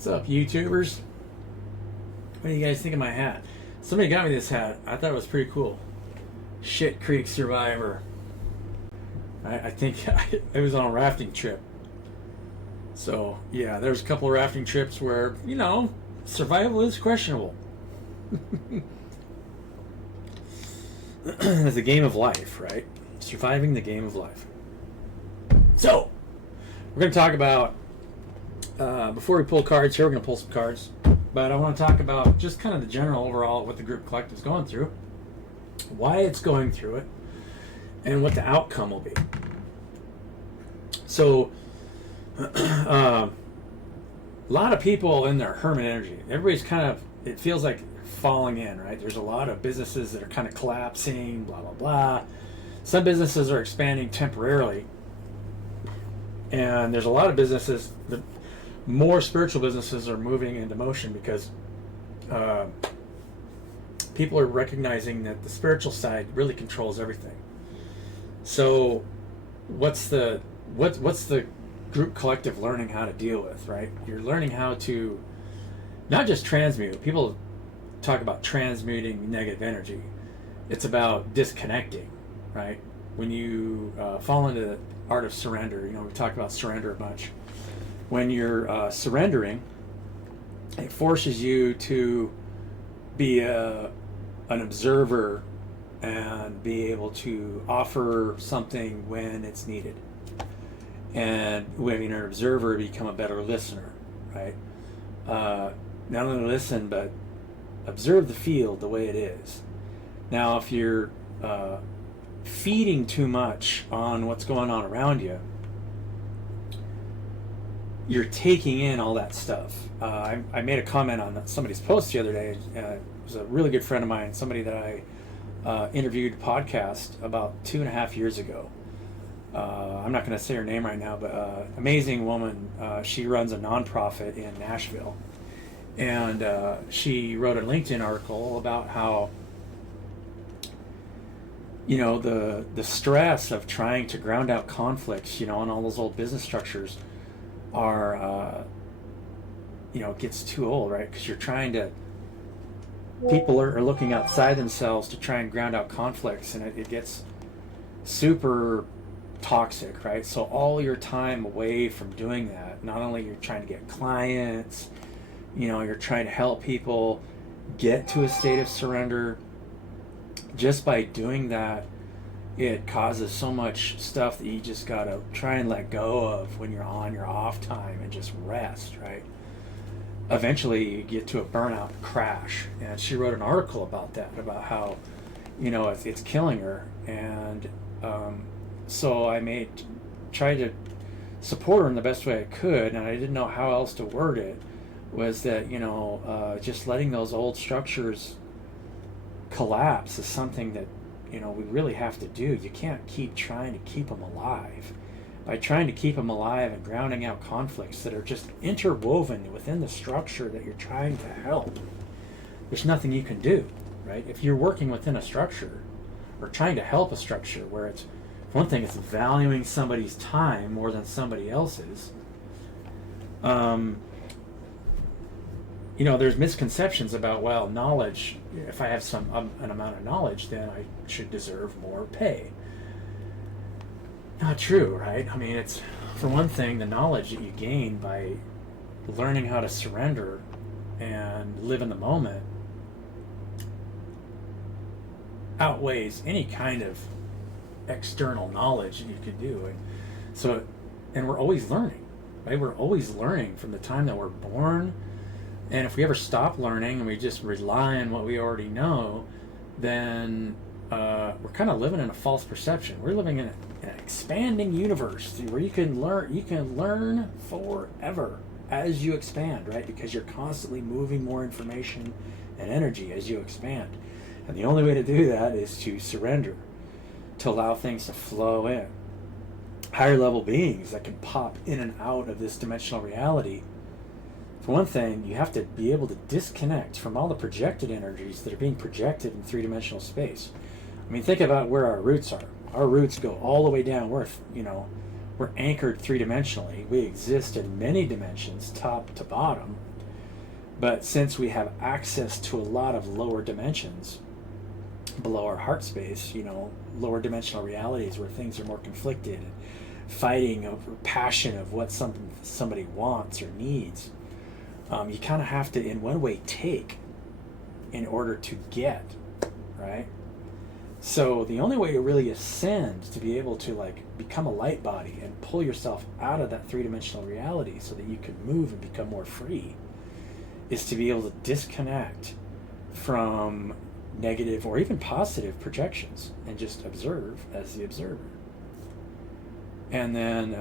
What's up, YouTubers? What do you guys think of my hat? Somebody got me this hat. I thought it was pretty cool. Shit Creek Survivor. I think it was on a rafting trip. So, yeah, there's a couple of rafting trips where, survival is questionable. It's a game of life, right? Surviving the game of life. So, we're going to talk about, before we pull cards here, we're going to pull some cards. But I want to talk about just kind of the general overall what the group collective is going through, why it's going through it, and what the outcome will be. So, a lot of people in their hermit energy. Everybody's kind of, it feels like falling in, right? There's a lot of businesses that are kind of collapsing, blah, blah, blah. Some businesses are expanding temporarily. And there's a lot of businesses, more spiritual businesses are moving into motion because people are recognizing that the spiritual side really controls everything. So what's the group collective learning how to deal with, right? You're learning how to not just transmute. People talk about transmuting negative energy. It's about disconnecting, right? When you fall into the art of surrender, we talk about surrender a bunch. When you're surrendering, it forces you to be an observer and be able to offer something when it's needed. And when you're an observer, become a better listener, right? Not only listen, but observe the field the way it is. Now, if you're feeding too much on what's going on around you, you're taking in all that stuff. I made a comment on somebody's post the other day. It was a really good friend of mine, somebody that I interviewed podcast about 2.5 years ago. I'm not going to say her name right now, but amazing woman. She runs a nonprofit in Nashville. And she wrote a LinkedIn article about how the stress of trying to ground out conflicts, on all those old business structures are, gets too old, right? Because you're trying to, people are looking outside themselves to try and ground out conflicts, and it gets super toxic, right? So all your time away from doing that, not only you're trying to get clients, you're trying to help people get to a state of surrender. Just by doing that, it causes so much stuff that you just gotta try and let go of when you're on your off time and just rest, right? Eventually you get to a burnout crash. And she wrote an article about that, about how, it's killing her. And so I tried to support her in the best way I could, and I didn't know how else to word it, was that, just letting those old structures collapse is something that we really have to do. You can't keep trying to keep them alive. By trying to keep them alive and grounding out conflicts that are just interwoven within the structure that you're trying to help, there's nothing you can do, right? If you're working within a structure or trying to help a structure where it's, for one thing, it's valuing somebody's time more than somebody else's, there's misconceptions about, well, knowledge, if I have an amount of knowledge, then I should deserve more pay. Not true, right? I mean, it's, for one thing, the knowledge that you gain by learning how to surrender and live in the moment outweighs any kind of external knowledge that you could do. And we're always learning, right? We're always learning from the time that we're born. And if we ever stop learning and we just rely on what we already know, then we're kind of living in a false perception. We're living in an expanding universe where you can learn forever as you expand, right? Because you're constantly moving more information and energy as you expand. And the only way to do that is to surrender, to allow things to flow in. Higher level beings that can pop in and out of this dimensional reality. For one thing, you have to be able to disconnect from all the projected energies that are being projected in three-dimensional space. I mean, think about where our roots are. Our roots go all the way down. We're we're anchored three-dimensionally. We exist in many dimensions, top to bottom. But since we have access to a lot of lower dimensions below our heart space, lower dimensional realities where things are more conflicted and fighting over passion of what somebody wants or needs, you kind of have to, in one way, take in order to get, right? So the only way to really ascend, to be able to become a light body and pull yourself out of that three-dimensional reality so that you can move and become more free, is to be able to disconnect from negative or even positive projections and just observe as the observer. And then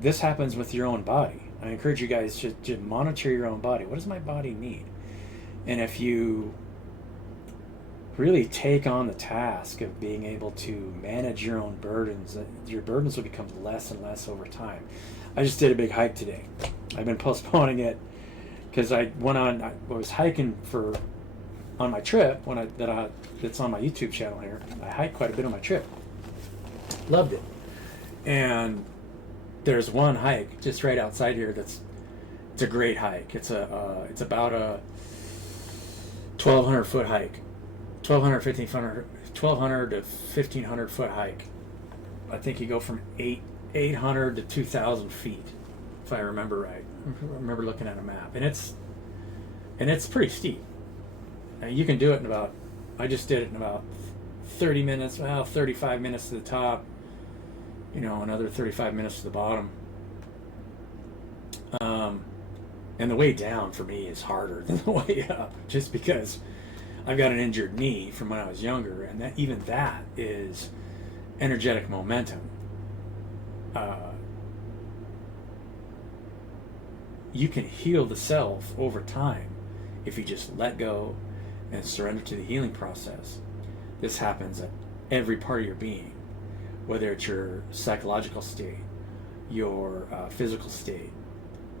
this happens with your own body. I encourage you guys to monitor your own body. What does my body need? And if you really take on the task of being able to manage your own burdens, your burdens will become less and less over time. I just did a big hike today. I've been postponing it because I was hiking on my trip that's on my YouTube channel here. I hiked quite a bit on my trip. Loved it. And there's one hike just right outside here it's a great hike. It's about a 1,200 foot hike. 1,200 to 1,500 foot hike. I think you go from 800 to 2,000 feet, if I remember right. I remember looking at a map, and it's pretty steep. You can do it I just did it in about 30 minutes, 35 minutes to the top, another 35 minutes to the bottom. And the way down for me is harder than the way up, just because I've got an injured knee from when I was younger, and that is energetic momentum. You can heal the self over time if you just let go and surrender to the healing process. This happens at every part of your being, whether it's your psychological state, your physical state,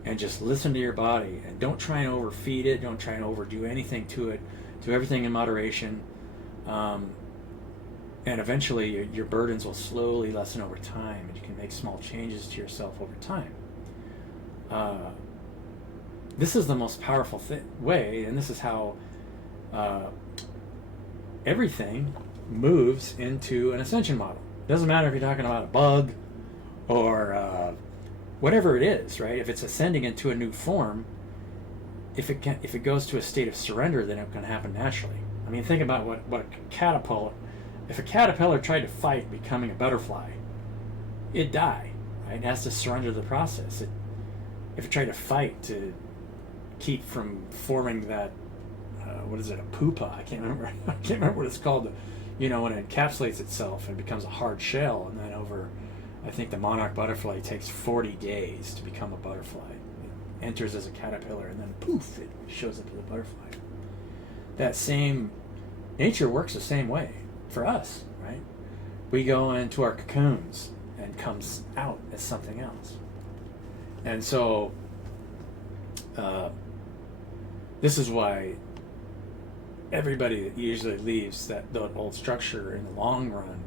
and just listen to your body and don't try and overfeed it. Don't try and overdo anything to it. Do everything in moderation, and eventually your burdens will slowly lessen over time, and you can make small changes to yourself over time. This is the most powerful way, and this is how everything moves into an ascension model. Doesn't matter if you're talking about a bug or whatever it is, right? If it's ascending into a new form, if it goes to a state of surrender, then it can happen naturally. I mean, think about what a caterpillar. If a caterpillar tried to fight becoming a butterfly, it'd die, right? It has to surrender the process. If it tried to fight to keep from forming that, what is it, a pupa? I can't remember. I can't remember what it's called. When it encapsulates itself and becomes a hard shell, and then I think the monarch butterfly takes 40 days to become a butterfly. It enters as a caterpillar, and then poof, it shows up as a butterfly. That same nature works the same way for us, right? We go into our cocoons and comes out as something else. And so this is why everybody that usually leaves that old structure in the long run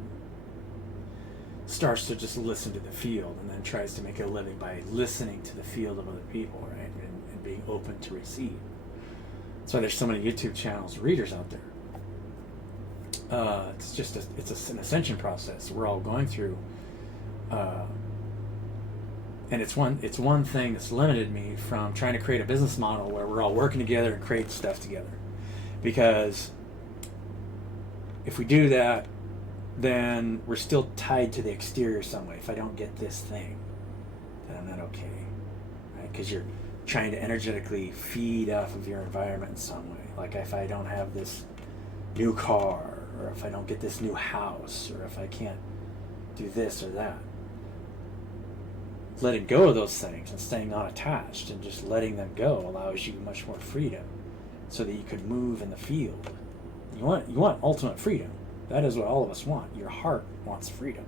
starts to just listen to the field, and then tries to make a living by listening to the field of other people, right? And being open to receive. That's why there's so many YouTube channels, readers out there. It's just an ascension process we're all going through, and it's one thing that's limited me from trying to create a business model where we're all working together and create stuff together. Because if we do that, then we're still tied to the exterior some way. If I don't get this thing, then I'm not okay, right? Because you're trying to energetically feed off of your environment in some way. Like if I don't have this new car, or if I don't get this new house, or if I can't do this or that. Letting go of those things and staying not attached and just letting them go allows you much more freedom, so that you can move in the field. You want ultimate freedom. That is what all of us want. Your heart wants freedom.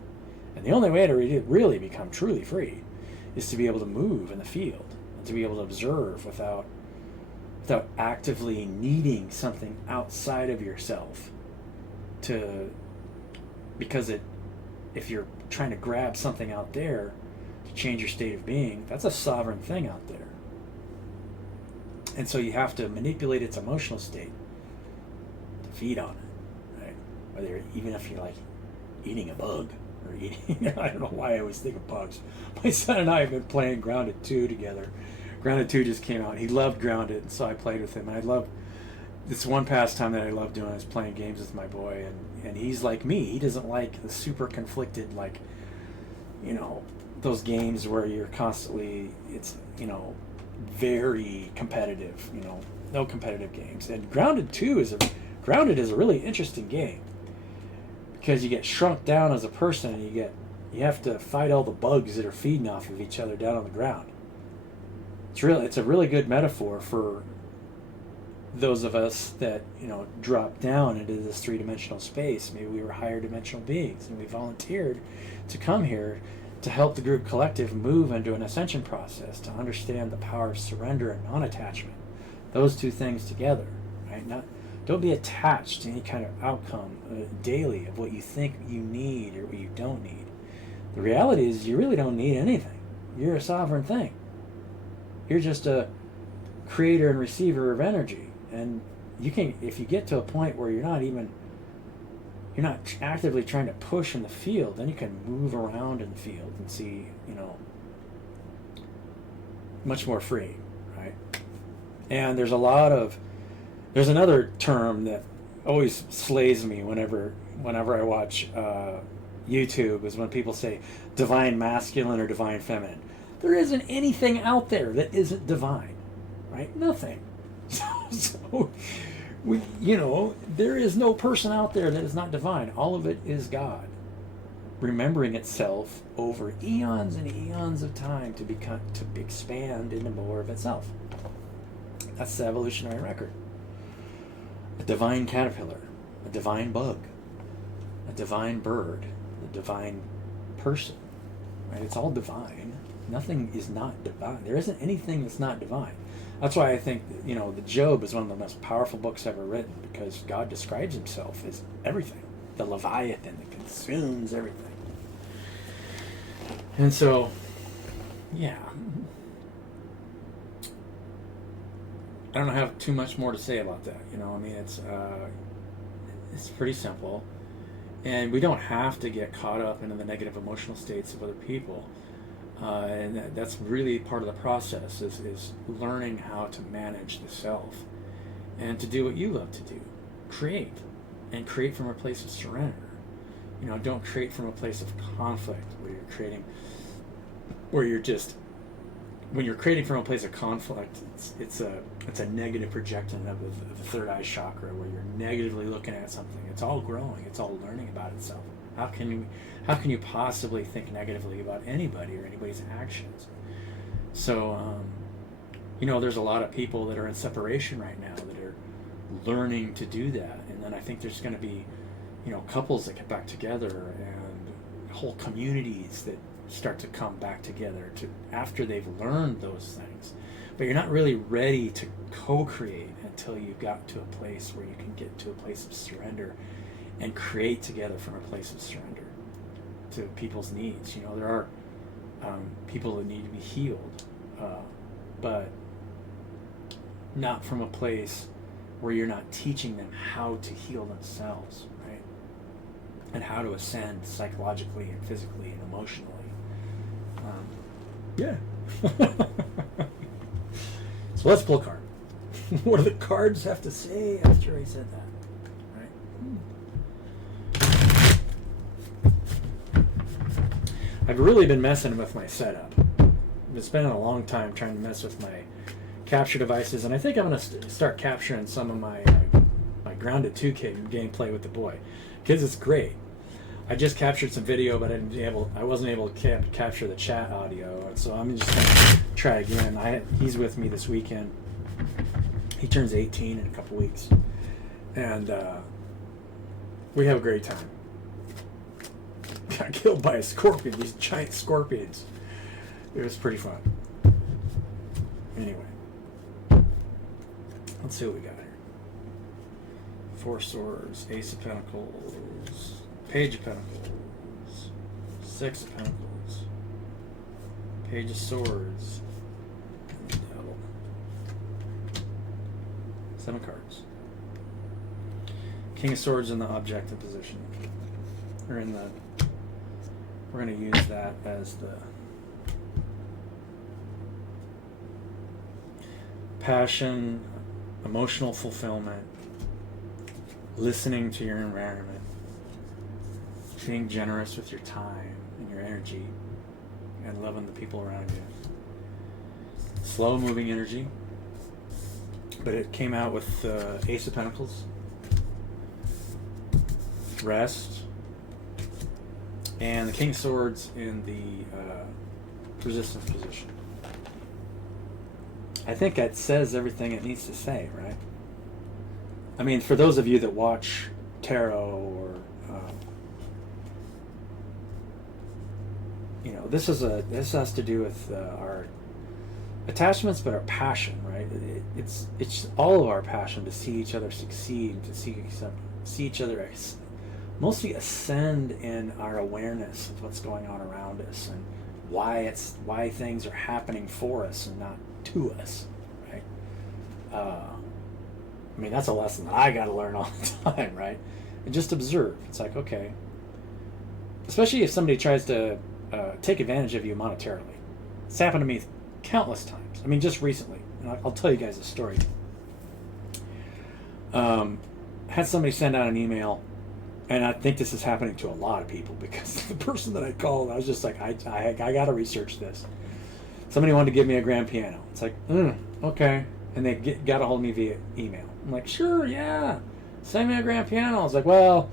And the only way to really become truly free is to be able to move in the field, and to be able to observe without actively needing something outside of yourself because if you're trying to grab something out there to change your state of being, that's a sovereign thing out there. And so you have to manipulate its emotional state to feed on it, right? Whether, even if you're like eating a bug or eating, I don't know why I always think of bugs. My son and I have been playing Grounded 2 together. Grounded 2 just came out. He loved Grounded, and so I played with him. And I love, it's one pastime that I love doing is playing games with my boy. And he's like me. He doesn't like the super conflicted, like, you know, those games where you're constantly, it's, you know, very competitive, you know, no competitive games. And Grounded is a really interesting game because you get shrunk down as a person, and you have to fight all the bugs that are feeding off of each other down on the ground. It's a really good metaphor for those of us that, you know, drop down into this three-dimensional space. Maybe we were higher dimensional beings and we volunteered to come here to help the group collective move into an ascension process, to understand the power of surrender and non-attachment. Those two things together, right? Don't be attached to any kind of outcome daily of what you think you need or what you don't need. The reality is you really don't need anything. You're a sovereign thing. You're just a creator and receiver of energy. And you can, if you get to a point where you're not actively trying to push in the field, then you can move around in the field and see, you know, much more free, right? And there's another term that always slays me whenever I watch YouTube, is when people say divine masculine or divine feminine. There isn't anything out there that isn't divine, right? Nothing. So there is no person out there that is not divine. All of it is God, remembering itself over eons and eons of time to expand into more of itself. That's the evolutionary record. A divine caterpillar, a divine bug, a divine bird, a divine person, right? It's all divine. Nothing is not divine. There isn't anything that's not divine. That's why I think, you know, the Job is one of the most powerful books ever written, because God describes himself as everything. The Leviathan that consumes everything. And so, yeah. I don't have too much more to say about that. You know, I mean, it's pretty simple. And we don't have to get caught up into the negative emotional states of other people. And that's really part of the process, is learning how to manage the self and to do what you love to do. Create. And create from a place of surrender. You know, don't create from a place of conflict when you're creating from a place of conflict, it's a negative projection of the third eye chakra, where you're negatively looking at something. It's all growing. It's all learning about itself. How can you possibly think negatively about anybody or anybody's actions? So, there's a lot of people that are in separation right now that are learning to do that. And then I think there's going to be, couples that get back together and whole communities that start to come back together after they've learned those things. But you're not really ready to co-create until you've got to a place where you can get to a place of surrender and create together from a place of surrender to people's needs. There are people that need to be healed, but not from a place where you're not teaching them how to heal themselves, right? And how to ascend psychologically and physically and emotionally. Yeah. So let's pull a card. What do the cards have to say after I said that? Right. I've really been messing with my setup. I've been spending a long time trying to mess with my capture devices, and I think I'm going to start capturing some of my Grounded 2 gameplay with the boy. Kids, it's great. I just captured some video, but I wasn't able to capture the chat audio, so I'm just going to try again. He's with me this weekend. He turns 18 in a couple weeks, and we have a great time. Got killed by a scorpion, these giant scorpions. It was pretty fun. Anyway, let's see what we got here. Four Swords, Ace of Pentacles, Page of Pentacles, Six of Pentacles. Page of Swords. Devil. 7 cards. King of Swords in the objective position. Or in the... We're going to use that as the... Passion, emotional fulfillment, listening to your environment, being generous with your time and your energy, and loving the people around you. Slow moving energy, but it came out with Ace of Pentacles, rest, and the King of Swords in the resistance position. I think that says everything it needs to say, right? I mean, for those of you that watch tarot or, you know, this has to do with our attachments, but our passion, right? It's all of our passion to see each other succeed, to see each other mostly ascend in our awareness of what's going on around us and why things are happening for us and not to us, right? I mean, that's a lesson that I got to learn all the time, right? And just observe. It's like, okay, especially if somebody tries to take advantage of you monetarily. It's happened to me countless times. I mean, just recently. And I'll tell you guys a story. Had somebody send out an email, and I think this is happening to a lot of people because the person that I called, I was just like, I got to research this. Somebody wanted to give me a grand piano. It's like, okay. And they got a hold of me via email. I'm like, sure, yeah. Send me a grand piano. I was like, well,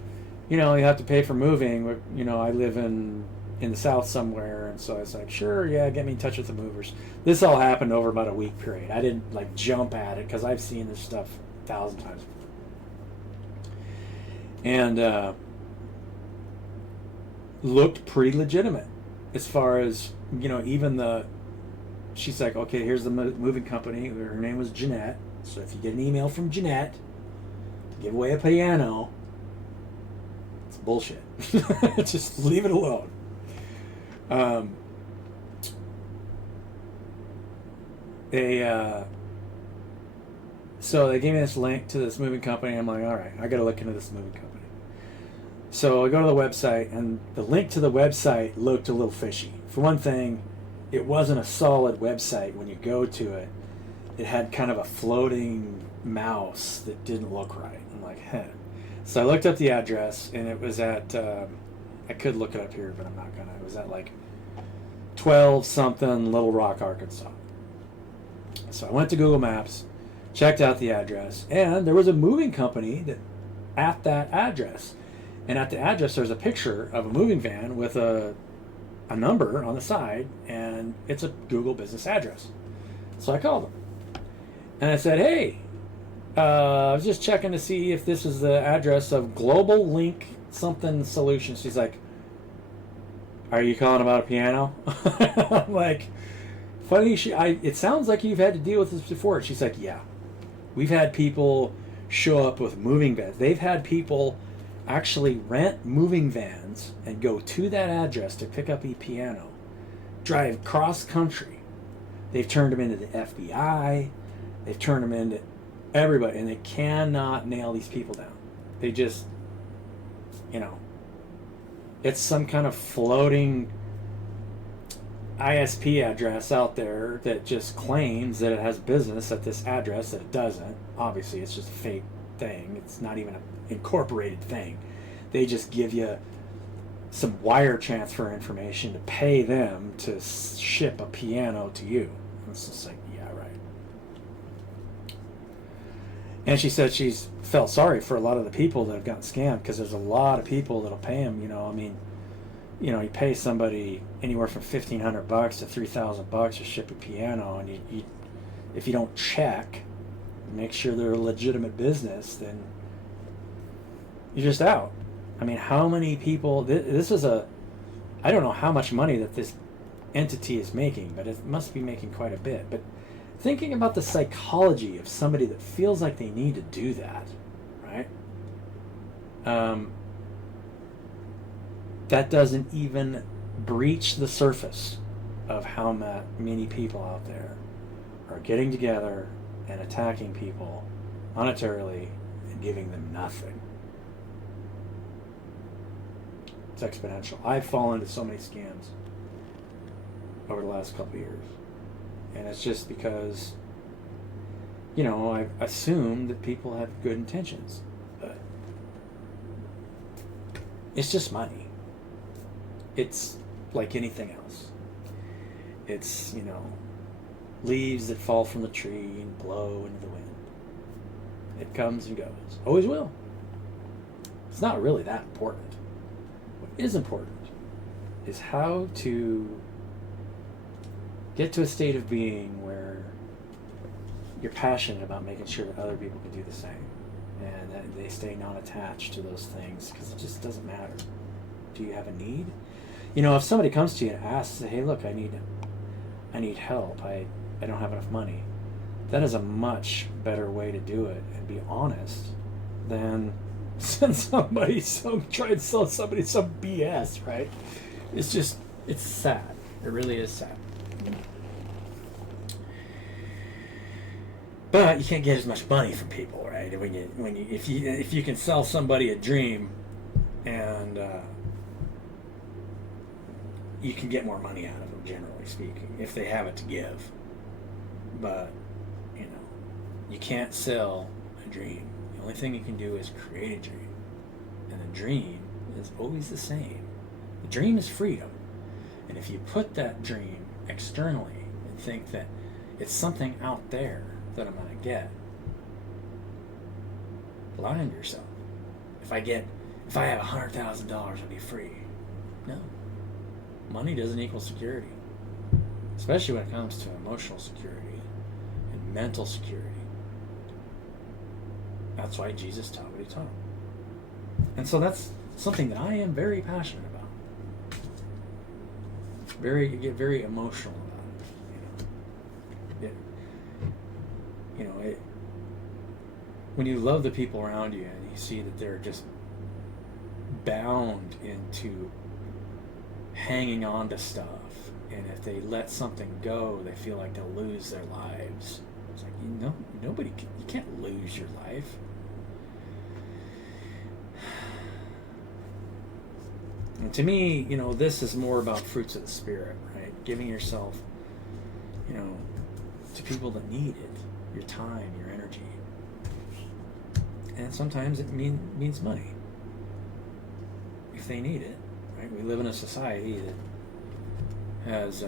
you know, you have to pay for moving. You know, I live in the South somewhere. And so I was like, sure, yeah, get me in touch with the movers. This all happened over about a week period. I didn't, like, jump at it because I've seen this stuff 1,000 times before. And looked pretty legitimate as far as, you know, even the... She's like, okay, here's the moving company. Her name was Jeanette. So if you get an email from Jeanette to give away a piano, it's bullshit. Just leave it alone. So they gave me this link to this moving company. I'm like, all right, I got to look into this moving company. So I go to the website, and the link to the website looked a little fishy. For one thing, it wasn't a solid website. When you go to it, it had kind of a floating mouse that didn't look right. I'm like, heh. So I looked up the address, and it was at, I could look it up here, but I'm not gonna. It was at like 12 something Little Rock, Arkansas. So I went to Google Maps, checked out the address, and there was a moving company at that address. And at the address, there's a picture of a moving van with a number on the side, and it's a Google business address. So I called them, and I said, hey, I was just checking to see if this is the address of Global Link something Solutions. She's like, are you calling about a piano? I'm like, funny, it sounds like you've had to deal with this before. She's like, yeah, we've had people show up with moving vans. They've had people actually rent moving vans and go to that address to pick up a piano, drive cross country. They've turned them into the FBI. They've turned them into everybody, and they cannot nail these people down. They just, you know, it's some kind of floating ISP address out there that just claims that it has business at this address that it doesn't. Obviously, it's just a fake thing. It's not even an incorporated thing. They just give you some wire transfer information to pay them to ship a piano to you. It's just like, yeah, right. And she said she's felt sorry for a lot of the people that have gotten scammed, because there's a lot of people that'll pay them. You know, I mean, you know, you pay somebody anywhere from $1,500 to $3,000 to ship a piano, and you if you don't check, make sure they're a legitimate business, then you're just out. I mean, how many people? This is I don't know how much money that this entity is making, but it must be making quite a bit. But thinking about the psychology of somebody that feels like they need to do that, right? That doesn't even breach the surface of how many people out there are getting together and attacking people monetarily and giving them nothing. It's exponential. I've fallen into so many scams over the last couple of years. And it's just because, I assume that people have good intentions. But it's just money. It's like anything else. It's, leaves that fall from the tree and blow into the wind. It comes and goes. Always will. It's not really that important. What is important is how to get to a state of being where you're passionate about making sure that other people can do the same and that they stay non-attached to those things, because it just doesn't matter. Do you have a need? If somebody comes to you and asks, hey, look, I need help. I don't have enough money. That is a much better way to do it and be honest than send somebody try to sell somebody some BS, right? It's sad. It really is sad. But you can't get as much money from people, right? If you can sell somebody a dream, and you can get more money out of them, generally speaking, if they have it to give. But you can't sell a dream. The only thing you can do is create a dream, and the dream is always the same. The dream is freedom, and if you put that dream externally and think that it's something out there that I'm going to get, lying to yourself. If I have $100,000, I'll be free. No. Money doesn't equal security, especially when it comes to emotional security and mental security. That's why Jesus taught what he taught. And so that's something that I am very passionate about. You get very emotional about it. When you love the people around you and you see that they're just bound into hanging on to stuff, and if they let something go, they feel like they'll lose their lives. It's like, you can't lose your life. And to me, this is more about fruits of the Spirit, right? Giving yourself, to people that need it, your time, your energy. And sometimes it means money, if they need it, right? We live in a society that has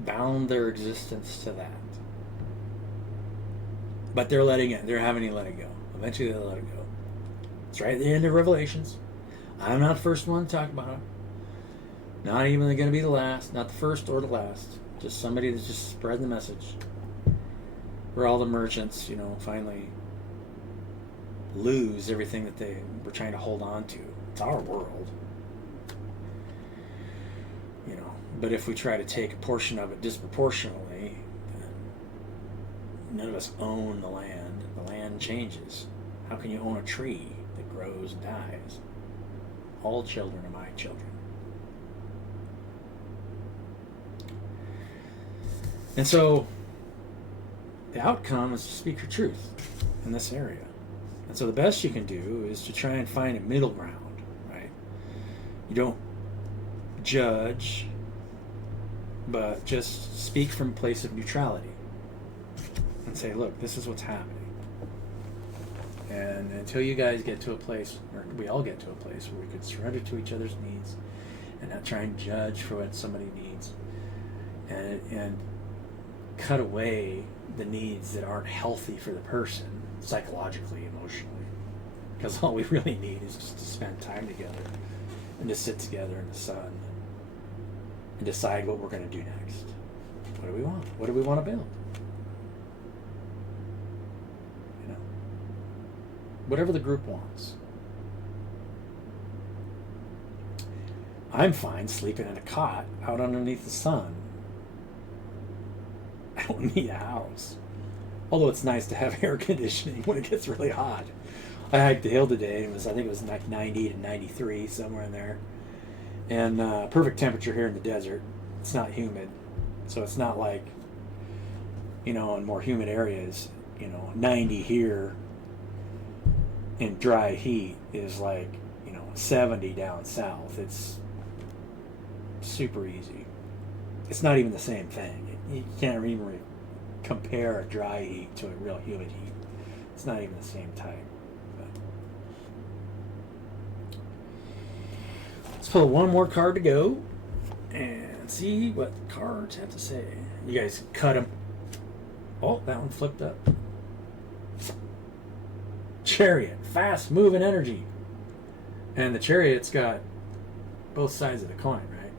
bound their existence to that. But they're having to let it go. Eventually they'll let it go. It's right at the end of Revelations. I'm not the first one to talk about it. Not even going to be the last. Not the first or the last. Just somebody that's just spreading the message. Where all the merchants, finally lose everything that they were trying to hold on to. It's our world. But if we try to take a portion of it disproportionately, then none of us own the land. The land changes. How can you own a tree that grows and dies? All children are my children. And so the outcome is to speak your truth in this area. And so the best you can do is to try and find a middle ground, right? You don't judge, but just speak from a place of neutrality and say, look, this is what's happening. And until you guys get to a place, or we all get to a place where we can surrender to each other's needs and not try and judge for what somebody needs, and cut away the needs that aren't healthy for the person, psychologically, emotionally. Because all we really need is just to spend time together and to sit together in the sun and decide what we're going to do next. What do we want? What do we want to build? Whatever the group wants. I'm fine sleeping in a cot out underneath the sun. I don't need a house. Although it's nice to have air conditioning when it gets really hot. I hiked the hill today, and I think it was like 90 to 93, somewhere in there. And perfect temperature here in the desert. It's not humid, so it's not like, in more humid areas, 90 here in dry heat is like, 70 down south. It's super easy. It's not even the same thing. You can't even compare a dry heat to a real humid heat. It's not even the same type. But let's pull one more card to go and see what the cards have to say. You guys cut them. Oh, that one flipped up. Chariot, fast moving energy. And the Chariot's got both sides of the coin, right?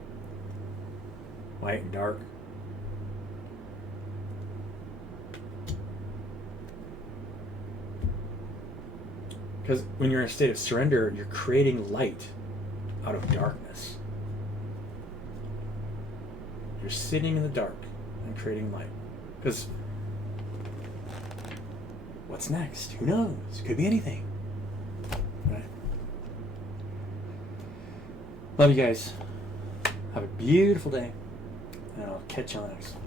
Light and dark. Because when you're in a state of surrender, you're creating light out of darkness. You're sitting in the dark and creating light. Because what's next? Who knows? Could be anything. Right? Love you guys. Have a beautiful day. And I'll catch you on the next one.